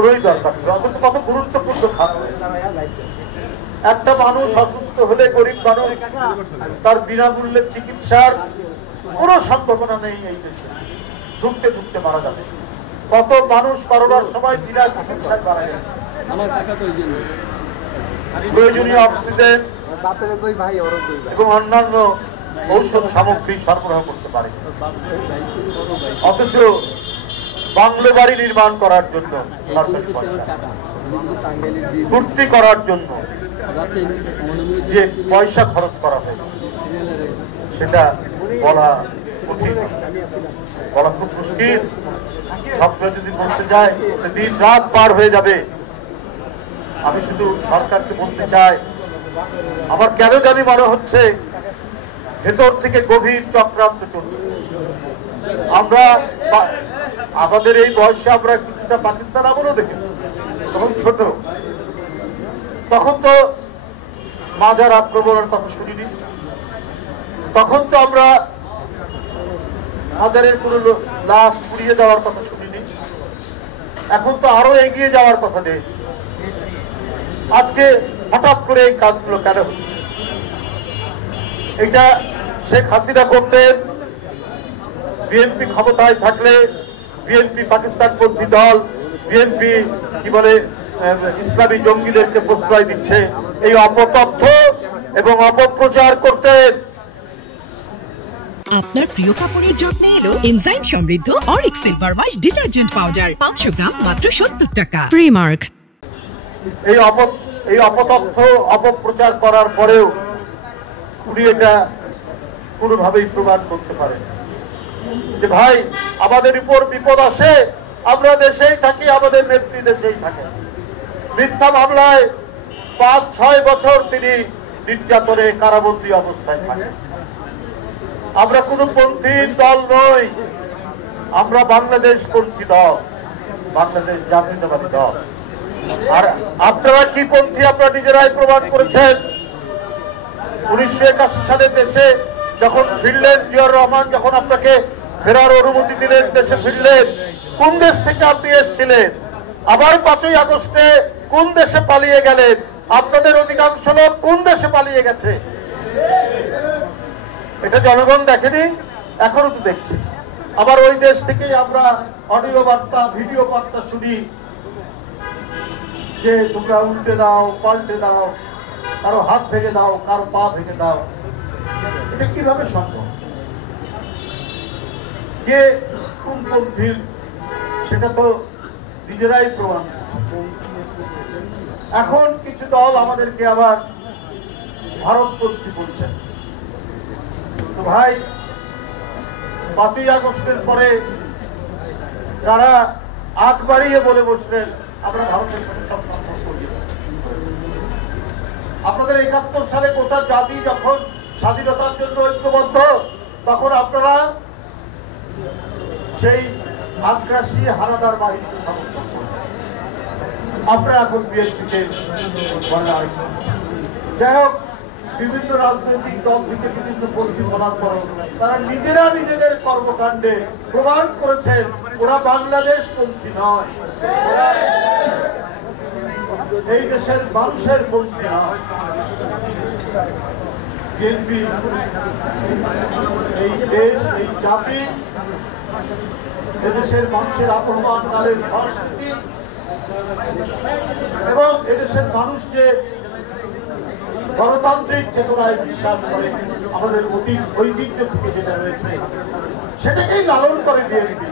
কোনোই দরকার ছিল, অথচ কত গুরুত্বপূর্ণ খাত। একটা মানুষ অসুস্থ হলে, গরিব মানুষ, তার বিনামূল্যে চিকিৎসার কোনো সম্ভাবনা নেই এই দেশে, ঢুকতে ঢুকতে মারা যাবে। কত মানুষ করোনার সময় বিনা চিকিৎসায় মারা গেছে। প্রয়োজনীয় অক্সিজেন এবং অন্যান্য ঔষধ সামগ্রী সরবরাহ করতে পারে, অথচ বাংলো বাড়ি নির্মাণ করার জন্য, ভর্তি করার জন্য যে পয়সা খরচ করা হয়েছে সেটা বলা কঠিন, বলা খুব মুশকিল। শব্দ যদি বলতে যায় দিন রাত পার হয়ে যাবে। আমি শুধু সরকারকে বলতে চাই, আমার কেন জানি মনে হচ্ছে ভেতর থেকে গভীর চক্রান্ত চলছে। আমরা আমাদের এই বয়সে আমরা কিছুটা পাকিস্তান আমলও দেখেছি, তখন ছোট, তখন তো মাজার আক্রমণের কথা শুনিনি, তখন তো আমরা মাজারের কোন লাশ পুড়িয়ে দেওয়ার কথা শুনিনি। এখন তো আরো এগিয়ে যাওয়ার কথা দেশ। আজকে হঠাৎ করে এই কাজগুলো কেন হচ্ছে? এটা শেখ হাসিনা করতেন, বিএনপি ক্ষমতায় থাকলে, বিএনপি পাকিস্তানপন্থী দল, বিএনপি কি বলে ইসলামী জঙ্গিদেরকে প্রশ্রয় দিচ্ছে, এই অপতথ্য এবং অপপ্রচার করতেন। আপনার প্রিয় কাপড়ের যত্নে এলো এনজাইম সমৃদ্ধ Arik silver wash detergent powder, 500 গ্রাম মাত্র 70 টাকা। প্রিমার্ক। এই অপতথ্য অপপ্রচার করার পরেও উনি এটা কোনোভাবেই প্রমাণ করতে পারেন যে ভাই আমাদের উপর বিপদ আসে, আমরা দেশেই থাকি, আমাদের নেত্রী দেশেই থাকে। মিথ্যা মামলায় 5-6 বছর তিনি নির্যাতনে কারাবন্দী অবস্থায় থাকেন। আমরা কোন পন্থী দল নই, আমরা বাংলাদেশ পন্থী দল, বাংলাদেশ জাতীয়তাবাদী দল। আর আপনারা কি পন্থী আপনারা নিজেরাই প্রমাণ করেছেন। 1981 সালে দেশে যখন ফিরলেন, জিয়াউর রহমান যখন আপনাকে ফেরার অনুমতি দিলেন, দেশে ফিরলেন, কোন দেশ থেকে আপনি এসেছিলেন? আবার 5ই আগস্টে কোন দেশে পালিয়ে গেলেন? আপনাদের অধিকাংশ লোক কোন দেশে পালিয়ে গেছে? এটা জনগণ দেখেনি, এখনো তো দেখছে। আবার ওই দেশ থেকেই আমরা অডিও বার্তা, ভিডিও বার্তা শুনি যে তোমরা উল্টে দাও, পাল্টে দাও, কারো হাত ভেঙে দাও, কারো পা ভেঙে দাও। এটা কিভাবে সম্ভব? কে কোন পন্থীর সেটা তো নিজেরাই প্রমাণ করছে। এখন কিছু দল আমাদেরকে আবার ভারতপন্থী বলছেন। তো ভাই 5ই আগস্টের পরে যারা আগ বাড়িয়ে বলে বসলেন আমরা ভারতের সাথে সব সম্পর্ক করি, আপনাদের 71 সালে গোটা জাতি যখন স্বাধীনতার জন্য ঐক্যবদ্ধ, তখন আপনারা সেই আগ্রাসী হানাদার বাহিনীকে সমর্থন করেন। আপনারা এখন বিএনপিকে যাই হোক, বিভিন্ন রাজনৈতিক দল থেকে বিভিন্ন পন্থী বলার পর তারা নিজেরা নিজেদের কর্মকাণ্ডে প্রমাণ করেছেন ওরা বাংলাদেশ পন্থী নয়, এই দেশের মানুষের পন্থী নয়। বিএনপি এই দেশ, এই জাতি, এদেশের মানুষের আবহমান কালের সংস্কৃতি এবং এদেশের মানুষ যে গণতান্ত্রিক চেতনায় বিশ্বাস করে, আমাদের অতীত ঐতিহ্য থেকে যেটা রয়েছে সেটাকেই লালন করে বিএনপি।